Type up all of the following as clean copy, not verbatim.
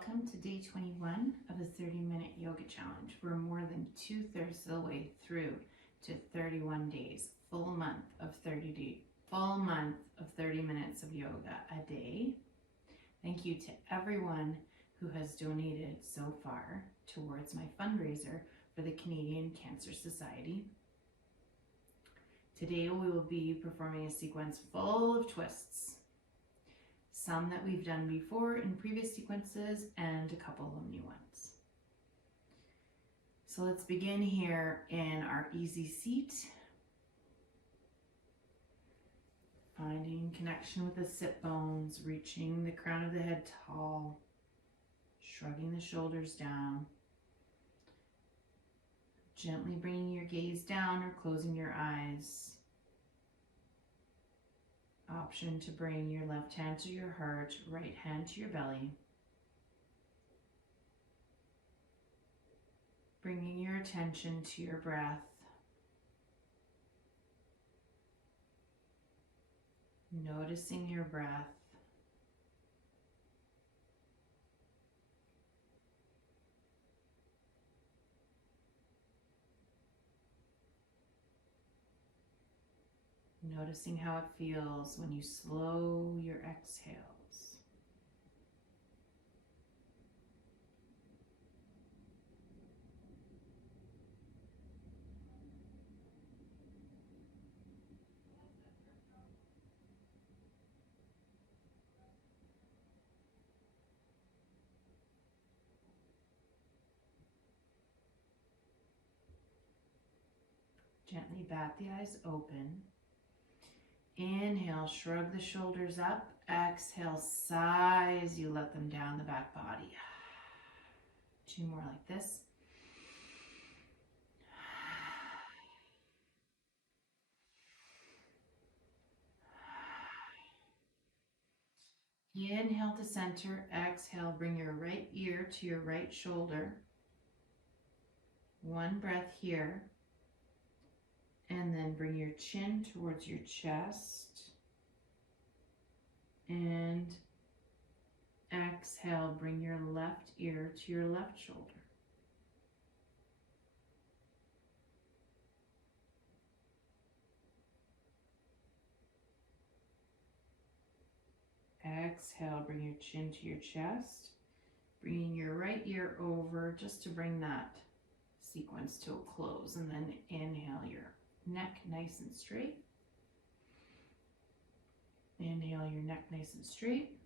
Welcome to day 21 of the 30-minute yoga challenge. We're more than 2/3 of the way through to 31 days, full month of 30 minutes of yoga a day. Thank you to everyone who has donated so far towards my fundraiser for the Canadian Cancer Society. Today we will be performing a sequence full of twists. Some that we've done before in previous sequences and a couple of new ones. So let's begin here in our easy seat. Finding connection with the sit bones, reaching the crown of the head tall, shrugging the shoulders down. Gently bringing your gaze down or closing your eyes. Option to bring your left hand to your heart, right hand to your belly. Bringing your attention to your breath. Noticing your breath. Noticing how it feels when you slow your exhales. Gently bat the eyes open. Inhale, shrug the shoulders up. Exhale, sigh as you let them down the back body. 2 more like this. Inhale to center. Exhale, bring your right ear to your right shoulder. 1 breath here. And then bring your chin towards your chest. And exhale, bring your left ear to your left shoulder. Exhale, bring your chin to your chest. Bringing your right ear over just to bring that sequence to a close. And then inhale your neck nice and straight. Inhale your neck nice and straight.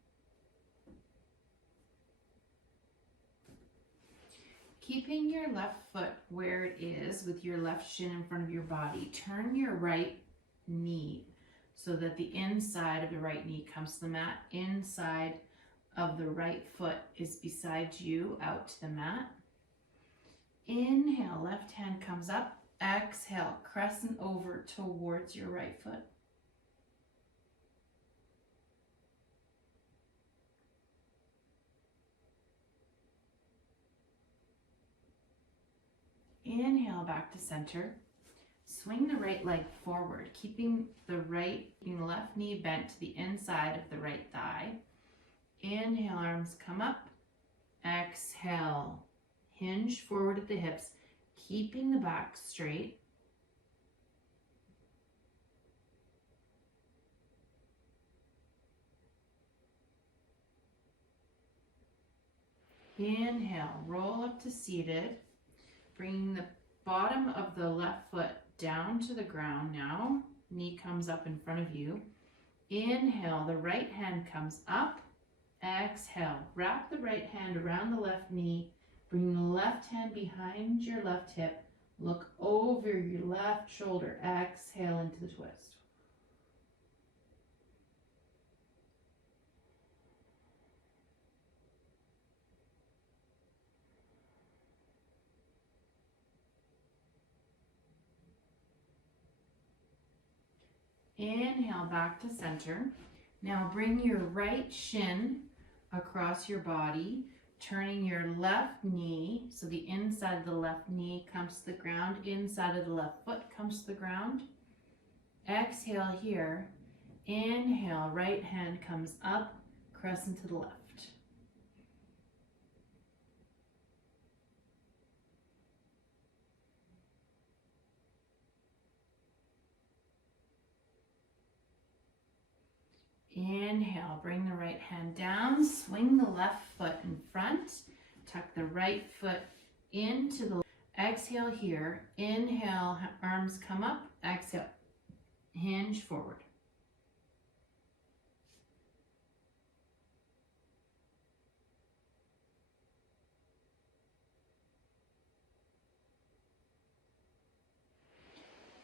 Keeping your left foot where it is with your left shin in front of your body, turn your right knee so that the inside of the right knee comes to the mat. Inside of the right foot is beside you out to the mat. Inhale, left hand comes up. Exhale, crescent over towards your right foot. Inhale back to center. Swing the right leg forward, keeping the left knee bent to the inside of the right thigh. Inhale, arms come up. Exhale, hinge forward at the hips, keeping the back straight. Inhale, roll up to seated, bringing the bottom of the left foot down to the ground now. Knee comes up in front of you. Inhale, the right hand comes up. Exhale, wrap the right hand around the left knee. Bring the left hand behind your left hip. Look over your left shoulder. Exhale into the twist. Inhale back to center. Now bring your right shin across your body, turning your left knee, so the inside of the left knee comes to the ground, inside of the left foot comes to the ground. Exhale here. Inhale, right hand comes up, crescent to the left. Inhale, bring the right hand down, swing the left foot in front, tuck the right foot into the, exhale here, inhale, arms come up, exhale, hinge forward.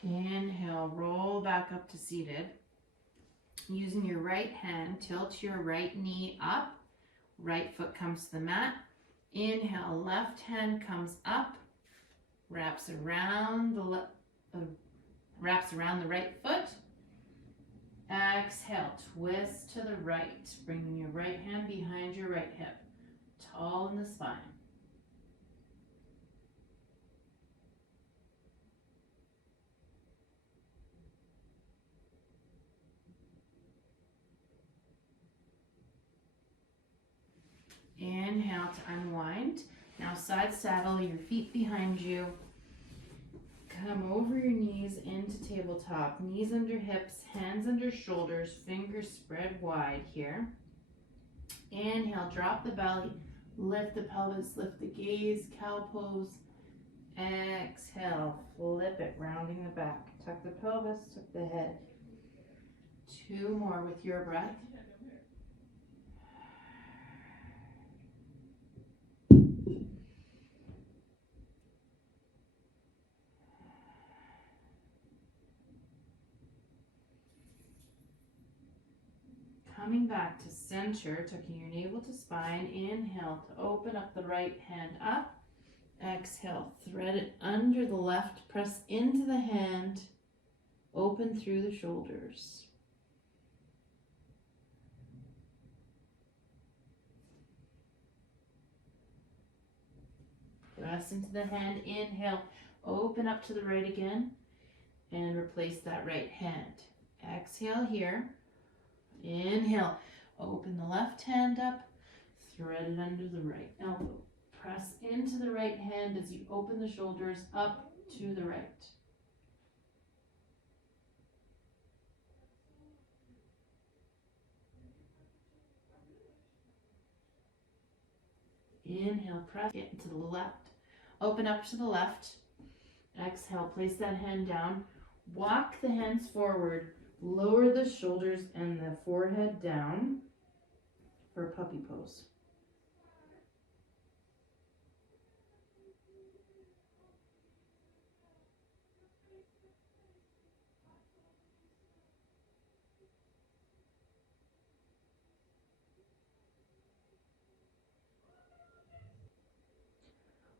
Inhale, roll back up to seated. Using your right hand, tilt your right knee up, right foot comes to the mat. Inhale, left hand comes up, wraps around the right foot. Exhale, twist to the right, bringing your right hand behind your right hip, tall in the spine. Inhale to unwind. Now side saddle, your feet behind you. Come over your knees into tabletop. Knees under hips, hands under shoulders, fingers spread wide here. Inhale, drop the belly, lift the pelvis, lift the gaze, cow pose. Exhale, flip it, rounding the back. Tuck the pelvis, tuck the head. 2 more with your breath. Coming back to center, tucking your navel to spine. Inhale to open up the right hand up. Exhale, thread it under the left, press into the hand, open through the shoulders. Press into the hand, inhale, open up to the right again, and replace that right hand. Exhale here. Inhale, open the left hand up, thread it under the right elbow. Press into the right hand as you open the shoulders up to the right. Inhale, press it to the left. Open up to the left. Exhale, place that hand down. Walk the hands forward. Lower the shoulders and the forehead down for puppy pose.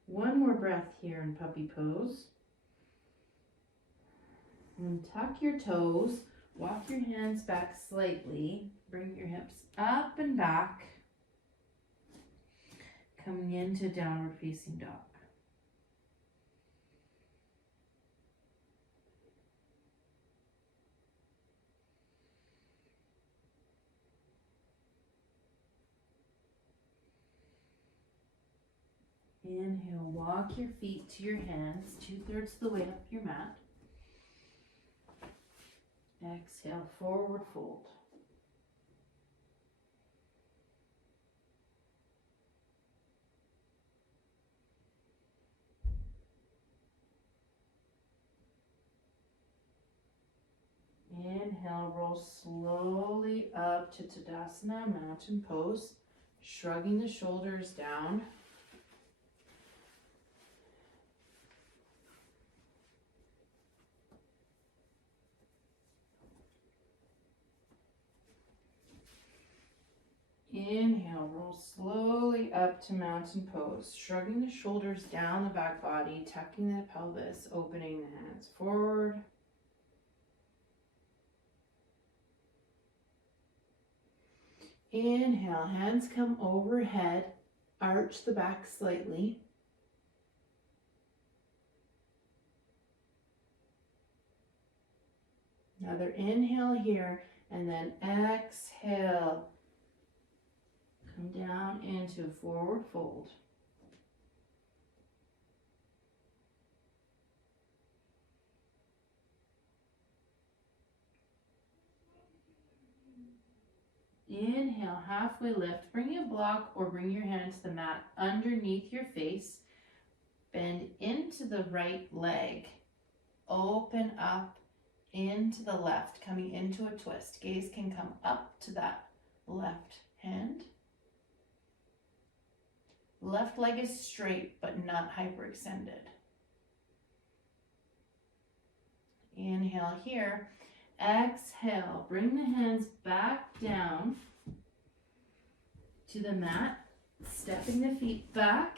One more breath here in puppy pose. And tuck your toes. Walk your hands back slightly. Bring your hips up and back. Coming into downward facing dog. Inhale, walk your feet to your hands, 2/3 of the way up your mat. Exhale, forward fold. Inhale, roll slowly up to Tadasana, mountain pose, shrugging the shoulders down. Inhale, roll slowly up to mountain pose, shrugging the shoulders down the back body, tucking the pelvis, opening the hands forward. Inhale, hands come overhead, arch the back slightly. Another inhale here, and then exhale. Come down into forward fold. Inhale, halfway lift. Bring your block or bring your hand to the mat underneath your face. Bend into the right leg. Open up into the left, coming into a twist. Gaze can come up to that left hand. Left leg is straight but not hyperextended. Inhale here. Exhale, bring the hands back down to the mat, stepping the feet back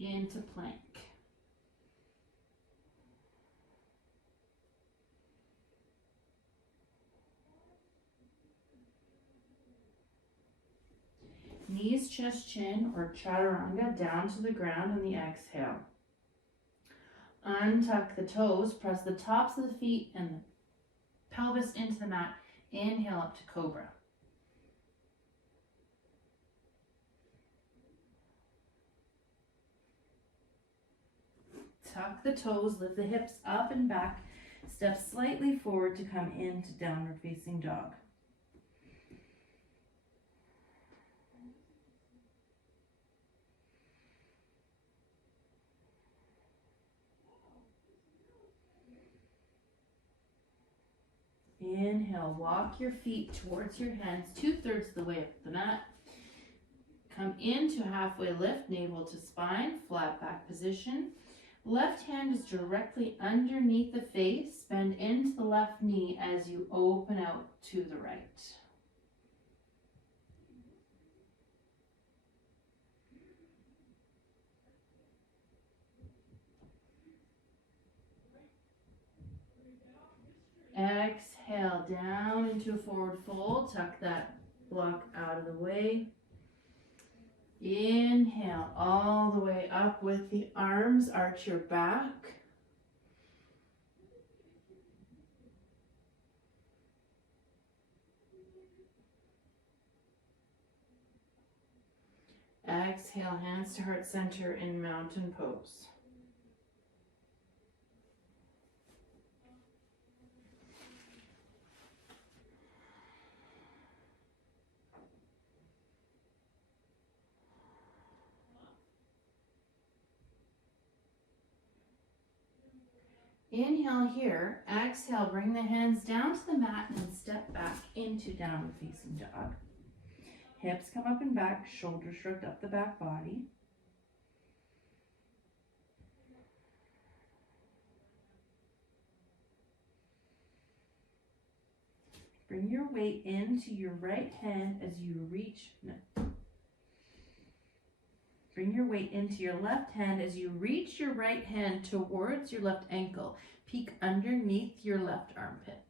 into plank. Knees, chest, chin, or chaturanga down to the ground on the exhale. Untuck the toes, press the tops of the feet and the pelvis into the mat. Inhale up to cobra. Tuck the toes, lift the hips up and back. Step slightly forward to come into downward facing dog. Inhale, walk your feet towards your hands, 2/3 of the way up the mat. Come into halfway lift, navel to spine, flat back position. Left hand is directly underneath the face. Bend into the left knee as you open out to the right. Exhale, down into a forward fold. Tuck that block out of the way. Inhale, all the way up with the arms. Arch your back. Exhale, hands to heart center in mountain pose. Inhale here, exhale, bring the hands down to the mat and step back into downward facing dog. Hips come up and back, shoulders shrugged up the back body. Bring your weight into your right hand as you reach. Bring your weight into your left hand as you reach your right hand towards your left ankle. Peek underneath your left armpit.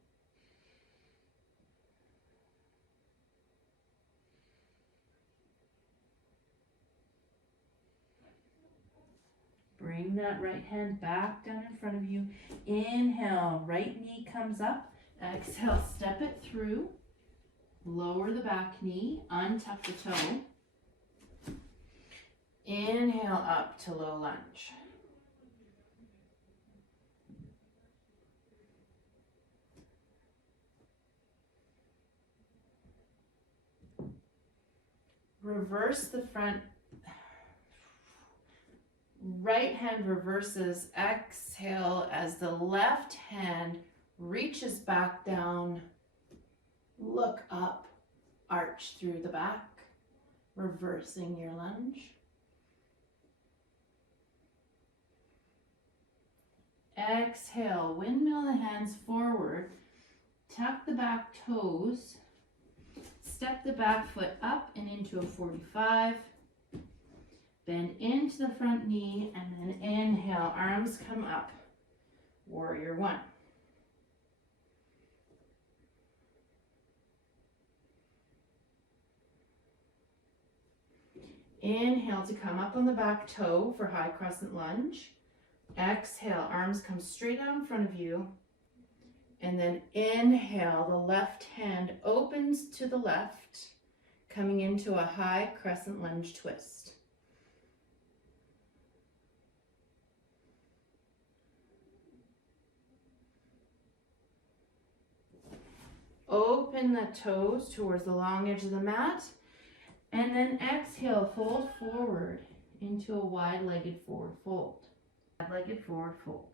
Bring that right hand back down in front of you. Inhale, right knee comes up. Exhale, step it through. Lower the back knee, untuck the toe. Inhale up to low lunge. Reverse the front. Right hand reverses. Exhale as the left hand reaches back down. Look up, arch through the back, reversing your lunge. Exhale, windmill the hands forward, tuck the back toes, step the back foot up and into a 45, bend into the front knee, and then inhale, arms come up, warrior one. Inhale to come up on the back toe for high crescent lunge. Exhale, arms come straight out in front of you. And then inhale, the left hand opens to the left, coming into a high crescent lunge twist. Open the toes towards the long edge of the mat. And then exhale, fold forward into a wide-legged forward fold. Wide-legged forward fold.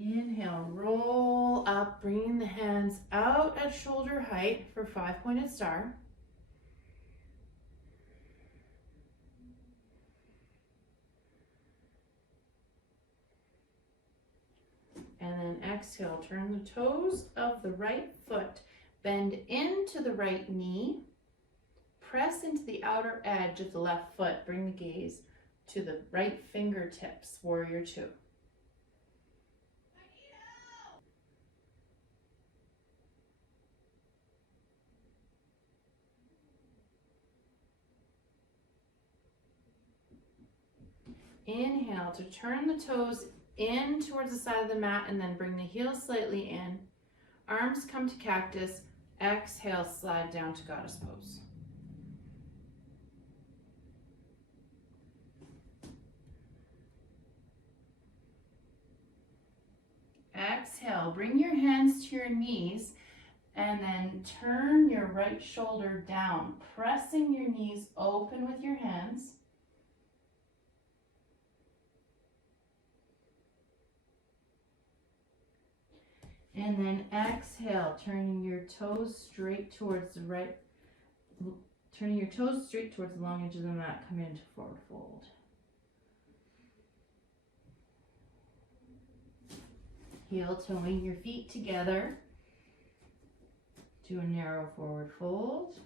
Inhale, roll up, bringing the hands out at shoulder height for 5-pointed star. And then exhale, turn the toes of the right foot, bend into the right knee, press into the outer edge of the left foot, bring the gaze to the right fingertips, warrior two. Inhale to turn the toes in towards the side of the mat and then bring the heels slightly in. Arms come to cactus. Exhale, slide down to goddess pose. Exhale, bring your hands to your knees and then turn your right shoulder down, pressing your knees open with your hands. And then exhale, turning your toes straight towards the right, turning your toes straight towards the long edge of the mat, come into forward fold. Heel toeing your feet together to a narrow forward fold.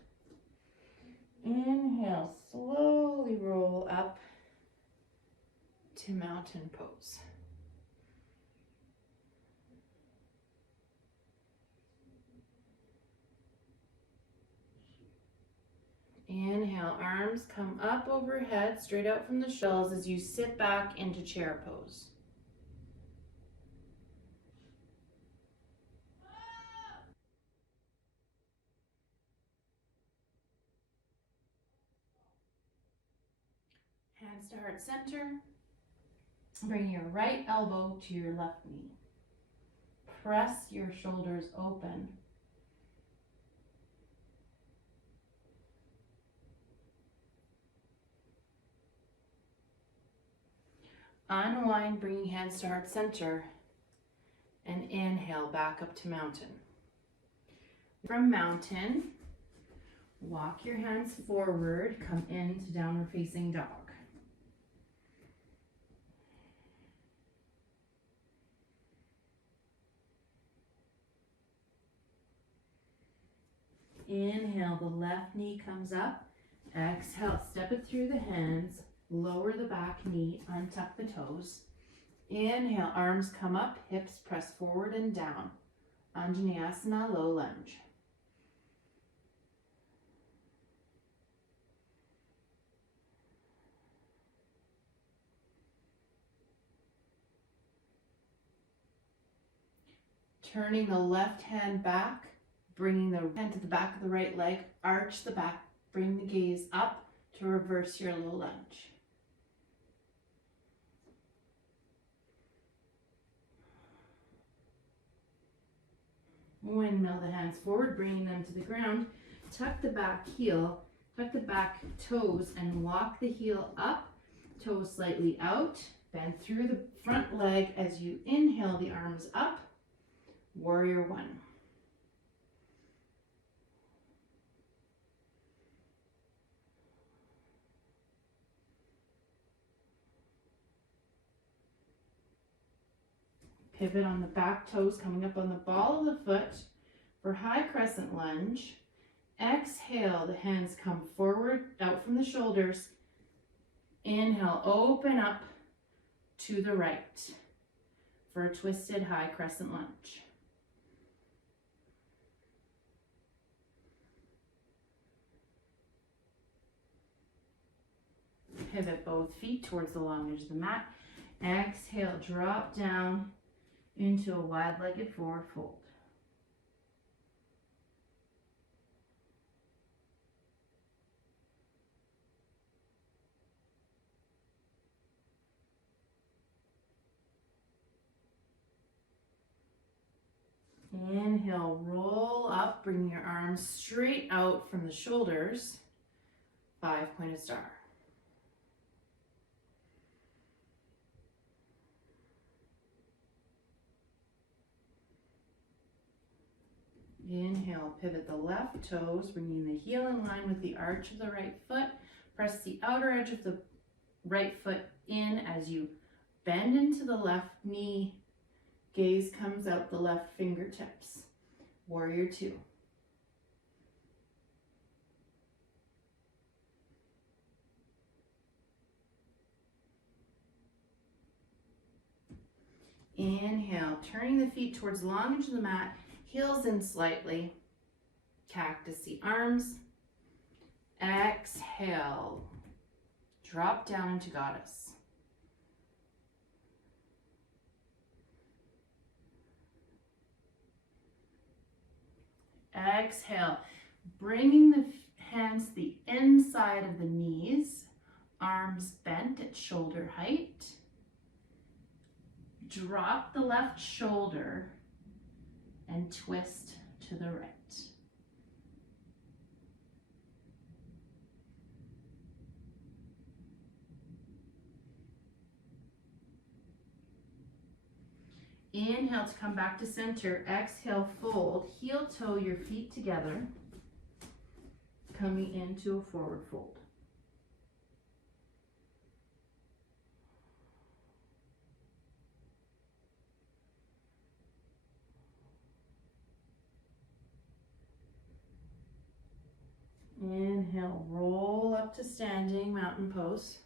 Inhale, slowly roll up to mountain pose. Inhale, arms come up overhead, straight out from the shoulders as you sit back into chair pose. Hands to heart center. Bring your right elbow to your left knee. Press your shoulders open. Unwind, bringing hands to heart center, and inhale back up to mountain. From mountain, walk your hands forward, come into downward facing dog. Inhale, the left knee comes up. Exhale, step it through the hands. Lower the back knee, untuck the toes. Inhale, arms come up, hips press forward and down. Anjaneyasana, low lunge. Turning the left hand back, bringing the hand to the back of the right leg, arch the back, bring the gaze up to reverse your low lunge. Windmill the hands forward, bringing them to the ground. Tuck the back heel, tuck the back toes and walk the heel up, toes slightly out. Bend through the front leg as you inhale the arms up. Warrior one. Pivot on the back toes, coming up on the ball of the foot for high crescent lunge. Exhale, the hands come forward, out from the shoulders. Inhale, open up to the right for a twisted high crescent lunge. Pivot both feet towards the long edge of the mat. Exhale, drop down into a wide-legged forward fold. Inhale, roll up, bring your arms straight out from the shoulders. 5-pointed star. Inhale, pivot the left toes, bringing the heel in line with the arch of the right foot. Press the outer edge of the right foot in as you bend into the left knee. Gaze comes out the left fingertips. Warrior two. Inhale, turning the feet towards the long edge of the mat, heels in slightly, cactus the arms. Exhale, drop down into goddess. Exhale, bringing the hands to the inside of the knees, arms bent at shoulder height. Drop the left shoulder and twist to the right. Inhale to come back to center. Exhale, fold. Heel toe your feet together, coming into a forward fold. Inhale, roll up to standing mountain pose.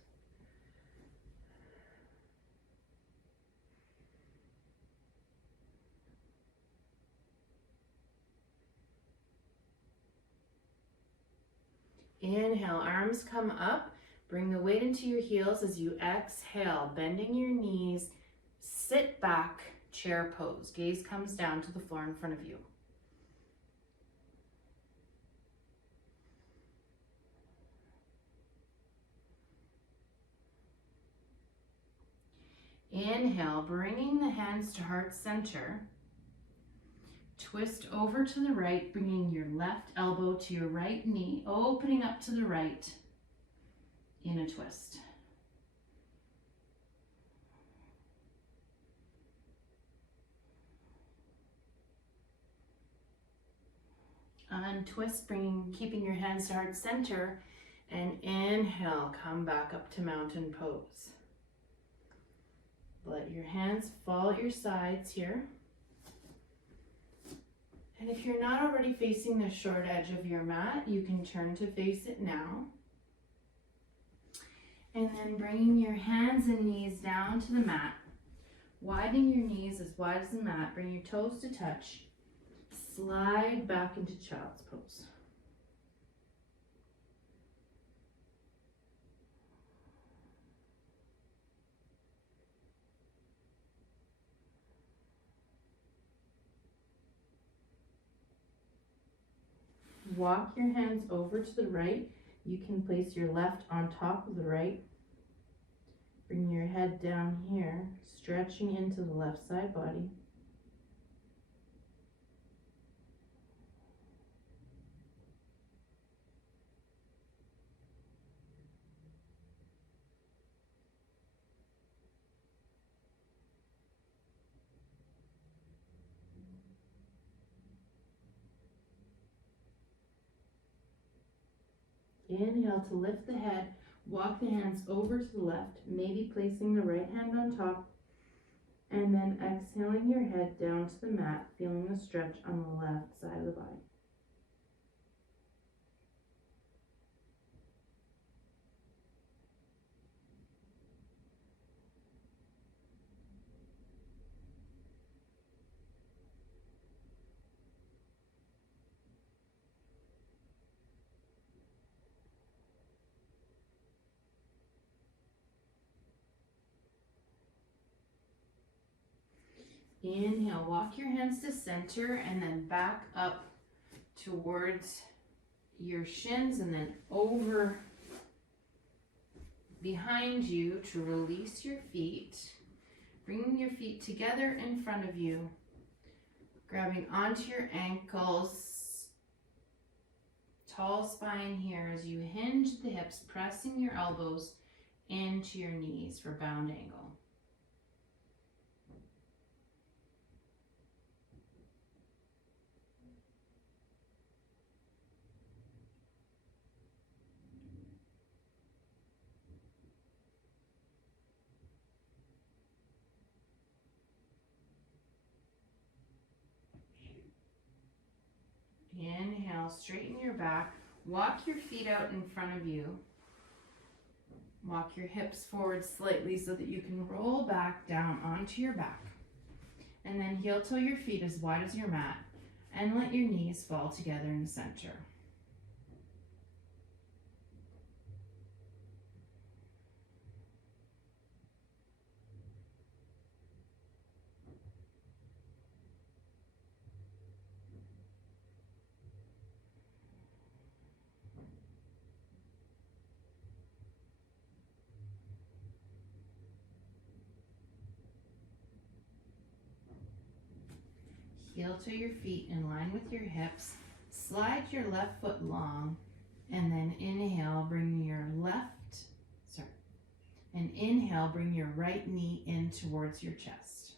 Inhale, arms come up. Bring the weight into your heels as you exhale, bending your knees. Sit back, chair pose. Gaze comes down to the floor in front of you. Inhale, bringing the hands to heart center. Twist over to the right, bringing your left elbow to your right knee, opening up to the right in a twist. Untwist, keeping your hands to heart center, and inhale, come back up to mountain pose. Let your hands fall at your sides here. And if you're not already facing the short edge of your mat, you can turn to face it now. And then bringing your hands and knees down to the mat. Widening your knees as wide as the mat. Bring your toes to touch. Slide back into child's pose. Walk your hands over to the right. You can place your left on top of the right. Bring your head down here, stretching into the left side body. Inhale to lift the head, walk the hands over to the left, maybe placing the right hand on top, and then exhaling your head down to the mat, feeling the stretch on the left side of the body. Inhale, walk your hands to center and then back up towards your shins and then over behind you to release your feet. Bringing your feet together in front of you. Grabbing onto your ankles, tall spine here as you hinge the hips, pressing your elbows into your knees for bound angle. Inhale, straighten your back. Walk your feet out in front of you. Walk your hips forward slightly so that you can roll back down onto your back. And then heel toe your feet as wide as your mat and let your knees fall together in the center. Heel to your feet in line with your hips. Slide your left foot long and then inhale, bring your inhale, bring your right knee in towards your chest.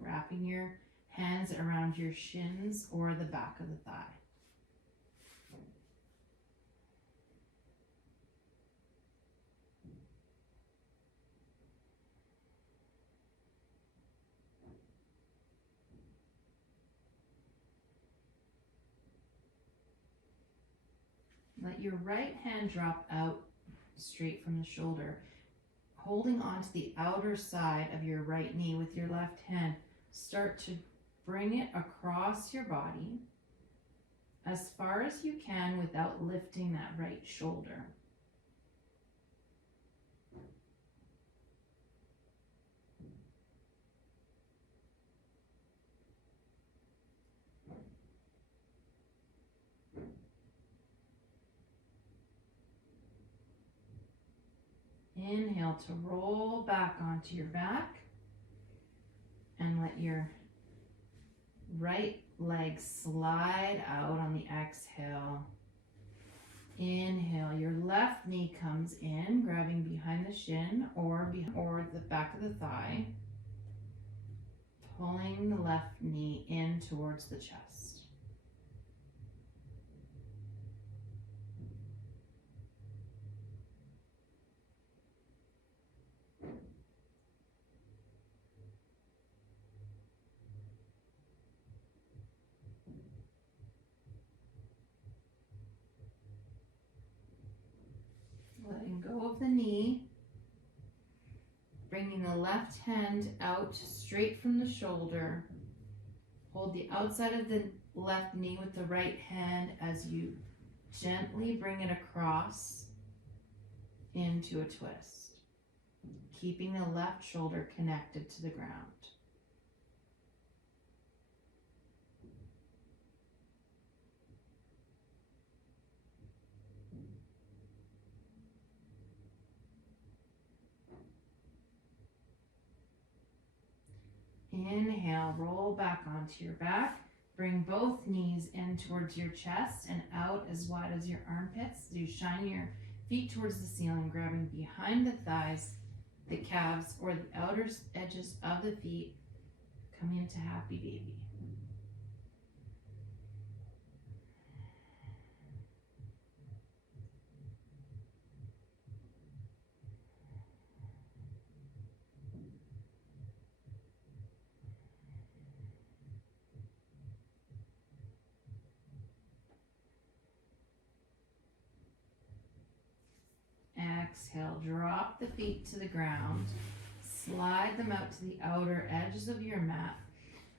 Wrapping your hands around your shins or the back of the thigh. Let your right hand drop out straight from the shoulder, holding onto the outer side of your right knee with your left hand. Start to bring it across your body as far as you can without lifting that right shoulder. Inhale to roll back onto your back and let your right leg slide out on the exhale. Inhale, your left knee comes in, grabbing behind the shin or the back of the thigh, pulling the left knee in towards the chest. Letting go of the knee, bringing the left hand out straight from the shoulder. Hold the outside of the left knee with the right hand as you gently bring it across into a twist, keeping the left shoulder connected to the ground. Inhale, roll back onto your back. Bring both knees in towards your chest and out as wide as your armpits. You shine your feet towards the ceiling, grabbing behind the thighs, the calves, or the outer edges of the feet, coming into happy baby. Exhale, drop the feet to the ground. Slide them out to the outer edges of your mat.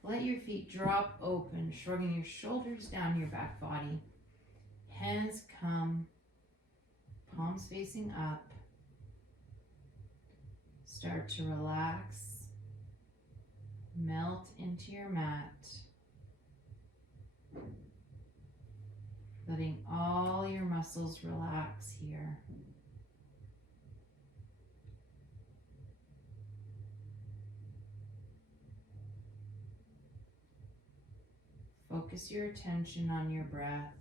Let your feet drop open, shrugging your shoulders down your back body. Hands come, palms facing up. Start to relax. Melt into your mat. Letting all your muscles relax here. Focus your attention on your breath.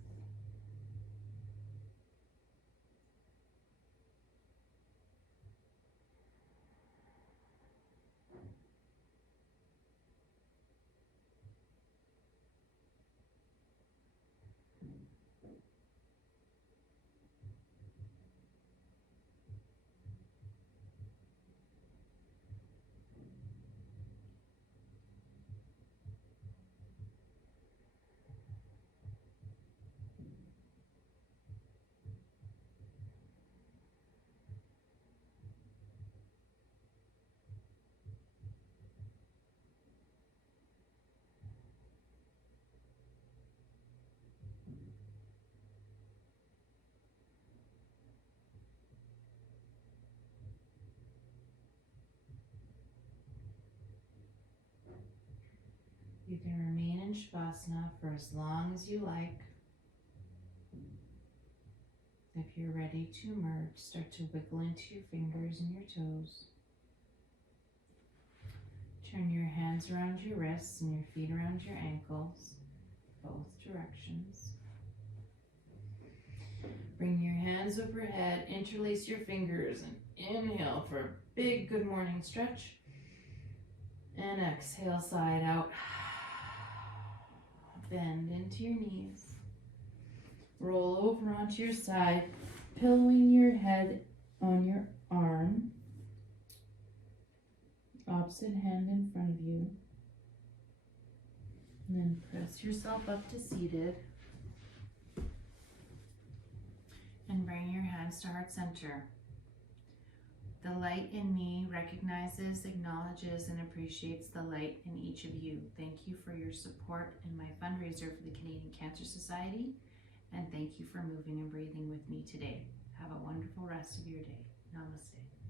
You can remain in Shavasana for as long as you like. If you're ready to emerge, start to wiggle into your fingers and your toes. Turn your hands around your wrists and your feet around your ankles, both directions. Bring your hands overhead, interlace your fingers, and inhale for a big good morning stretch. And exhale, side out. Bend into your knees. Roll over onto your side, pillowing your head on your arm. Opposite hand in front of you. And then press yourself up to seated. And bring your hands to heart center. The light in me recognizes, acknowledges, and appreciates the light in each of you. Thank you for your support in my fundraiser for the Canadian Cancer Society, and thank you for moving and breathing with me today. Have a wonderful rest of your day. Namaste.